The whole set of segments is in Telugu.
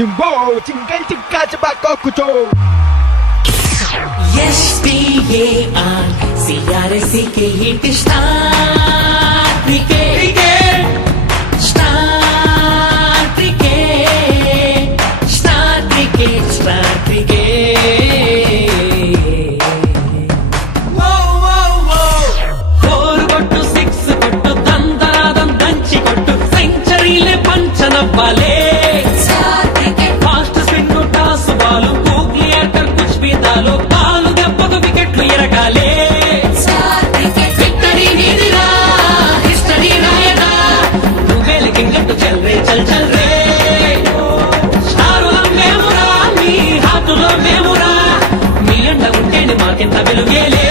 Jimbo, tinggal tinggal cepat kau kucing. STAR CRSC के hit star cricket star cricket star cricket star cricket four కొట్టు సిక్స్ కొట్టు దందరాదం దంచి కొట్టు సెంచరీలే పంచనవ్వాలే fast spin toss ball clear కర్ కుచ్ भी डालो బాలు దెబ్బకు వికెట్లు ఎరగాలే విక్టరీ నీదిరా హిస్టరీ రాయడా నువ్వేలి కింగట్టు చల్ రే చల్ చల్ రే స్టారుల మేమురా మీ హాతులో మేమురా మీ అండ ఉంటేనే మాకెంత వెలుగేలే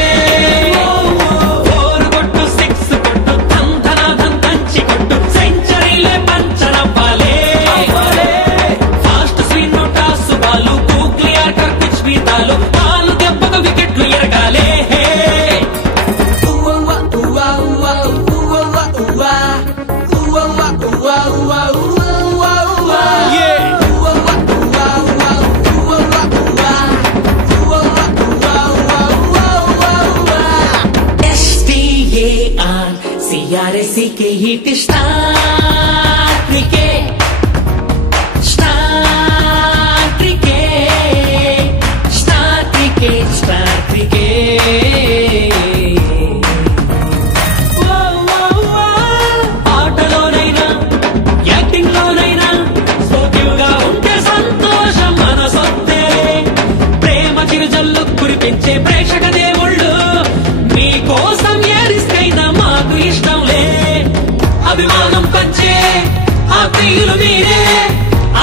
CRSC के hit star cricket star cricket star cricket star cricket ఆటలోనైనా యాక్టింగ్ లోనైనా స్పోర్టివ్ గా ఉంటే సంతోషం మనసొత్తే ప్రేమ చిరుజల్లు కురిపించే ప్రేక్షక దేవుళ్ళు మీకోసం ఏరిస్తైనా మాకు ఇష్టంలే అభిమానం పంచే ఆత్మీయులు మీరే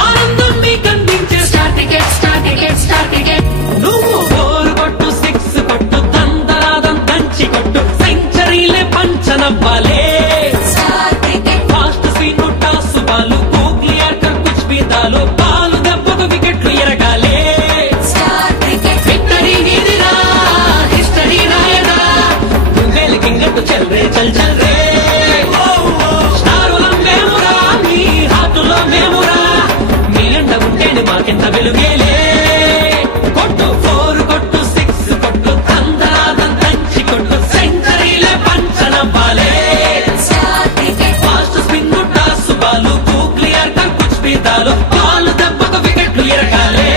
ఆనందం మీకు అందించే star cricket star cricket star cricket నువ్వు ఫోర్ కొట్టు సిక్స్ కొట్టు దందరాదం దంచి కొట్టు సెంచరీలే పంచనవ్వాలే fast spin toss ball clear కర్ కుచ్ भी डालो బాలు దెబ్బకు వికెట్లు ఎరగాలే విక్టరీ నీదిరా హిస్టరీ రాయడా నువ్వేలి కింగట్టు చల్ రే చల్ చల్ రే స్టారుల మేమురా మీ హాతులో మేమురా మీ అండ ఉంటేనే మాకెంత వెలుగేలే కొట్టు ఫోర్ కొట్టు సిక్స్ కొట్టు దందరాదం దంచి కొట్టు సెంచరీలే పంచనవ్వాలే fast spin toss ball clear కర్ కుచ్ भी डालो బాలు దెబ్బకు వికెట్లు ఎరగాలే